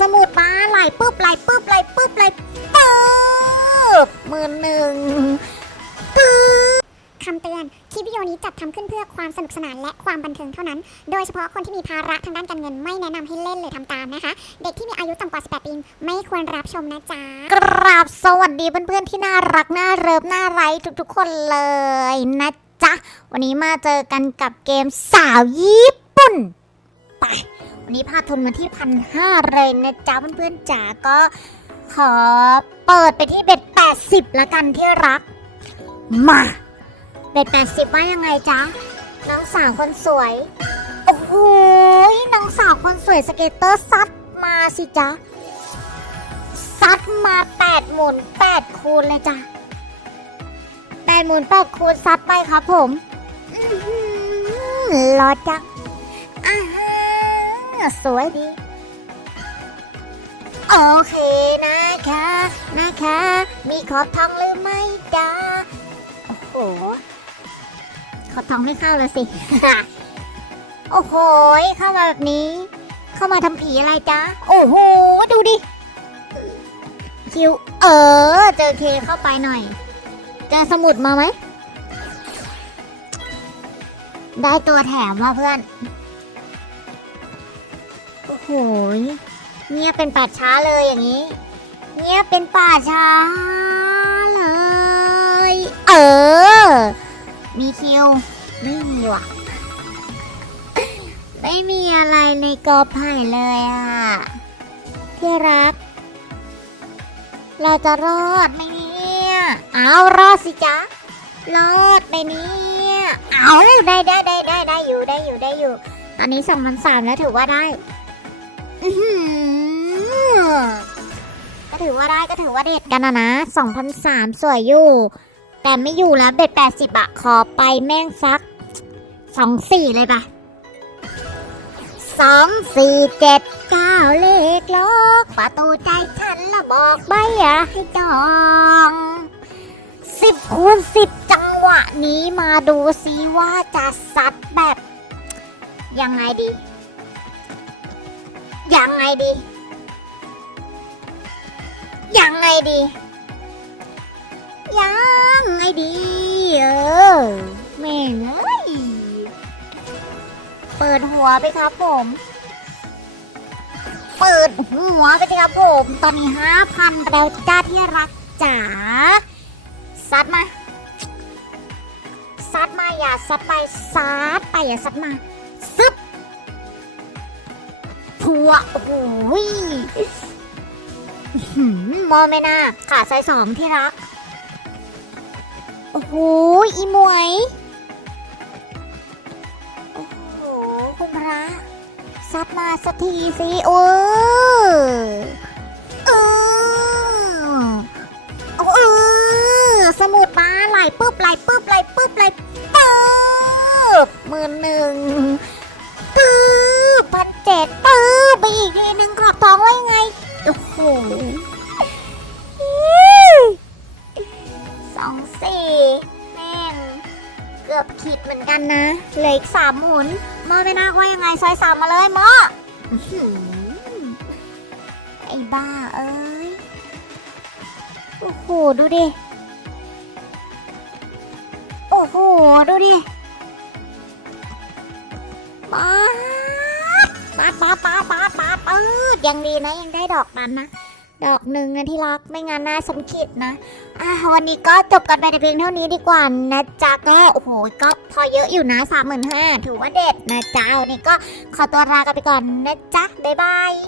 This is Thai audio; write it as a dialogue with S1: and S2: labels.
S1: สมุดมาไหลปุ๊บไหลปุ๊บไหลปุ๊บไหลปุ๊บหมื่นหนึ่งปึ๊บ
S2: คำเตือน คลิปวิดีโอนี้จัดทำขึ้นเพื่อความสนุกสนานและความบันเทิงเท่านั้น โดยเฉพาะคนที่มีภาระทางด้านการเงินไม่แนะนำให้เล่นหรือทำตามนะคะ เด็กที่มีอายุต่ำกว่า 18 ปีไม่ควรรับชมนะจ๊ะ
S1: กราบสวัสดีเพื่อนๆที่น่ารักน่าเริฟน่าไรทุกๆ คนเลยนะจ๊ะ วันนี้มาเจอกันกับเกมสาวญี่ปุ่นไป วันนี้พาทุนมาที่พันห้าเลยนะจ๊ะเพื่อนๆจ๋าก็ขอเปิดไปที่เบ็ดแปดสิบละกันที่รัก มา เบ็ดแปดสิบว่ายังไงจ๊ะ น้องสาวคนสวย โอ้โหน้องสาวคนสวยสเกตเตอร์ซัดมาสิจ๊ะ ซัดมาแปดหมุนแปดคูณเลยจ้ะแปดหมุนแปดคูณซัดไปครับผมอื้อหือรอจังอ่าฮะสวยดี โอเคนะคะ นะคะ มีขอบทองหรือไม่จ้าโอ้โห ขอบทองไม่เข้าแล้วสิ โอ้โห เข้ามาแบบนี้ เข้ามาทำผีอะไรจ๊ะโอ้โห ดูดิ คิว เออ เจอเคเข้าไปหน่อย เจอสมุดมาไหม ได้ตัวแถมว่ะเพื่อน โอ้โหเงียบเป็นป่าช้าเลยอย่างนี้เงียบเป็นป่าช้าเลย เออ มีคิว ไม่มีว่ะ ไม่มีอะไรในกอไผ่เลยอะที่รัก เราจะรอดไหมเนี่ยเอารอดสิจ๊ะ รอดไปเนี่ยเอาเลยได้ได้ได้ได้ได้อยู่ได้อยู่ได้อยู่ ตอนนี้สองพันสามแล้วถือว่าได้ อื้อหือก็ถือว่าได้ก็ถือว่าเด็ดกันนะนะสองพันสามสวยอยู่ แต่ไม่อยู่แล้วเบ็ดแปดสิบอะขอไปแม่งซักสองสี่เลยปะสองสี่เจ็ดเก้าเลขล็อกประตูใจฉันละบอกใบอย่าให้จองสิบคูณสิบจังหวะนี้มาดูซิว่าจะซัดแบบ ยังไงดี ยังไงดี ยังไงดี ยังไงดี เออ แม่งเอ้ย เปิดหัวไปครับผม เปิดหัวไปสิครับผม ตอนนี้ห้าพันแล้วจ้าที่รักจ๋าซัดมาซัดมาอย่าซัดไปซัดไปอย่าซัดมา พัวโอ้โหยอื้อมองไม่น่าขาใส่สองที่รัก โอ้โห อีมวย โอ้โห คุณพระซัดมาสักทีสิโอ้เออโอ้เออสมุดมาไหลปุ๊บไหลปุ๊บไหลปุ๊บไหลปุ๊บหมื่นหนึ่งปุ๊บ สองสี่แม่งเกือบขีดเหมือนกันนะเหลืออีกสามหมุนมอไม่น่าว่ายังไงซอยสามมาเลยมออื้อหือไอ้บ้าเอ้ย โอ้โห ดูดิ โอ้โห ดูดิปาดปาดปาดปาดป๊าดป๊าดป๊าด ยังดีนะยังได้ดอกนั้นนะ ดอกหนึ่งนะที่รักไม่งั้นน่าสมคิดนะอะวันนี้ก็จบกันไปแต่เพียงเท่านี้ดีกว่านะจ๊ะก็โอ้โหก็พอเยอะอยู่นะสามหมื่นห้าถือว่าเด็ดนะจ๊ะวันนี้ก็ขอตัวลากันไปก่อนนะจ๊ะบ๊ายบาย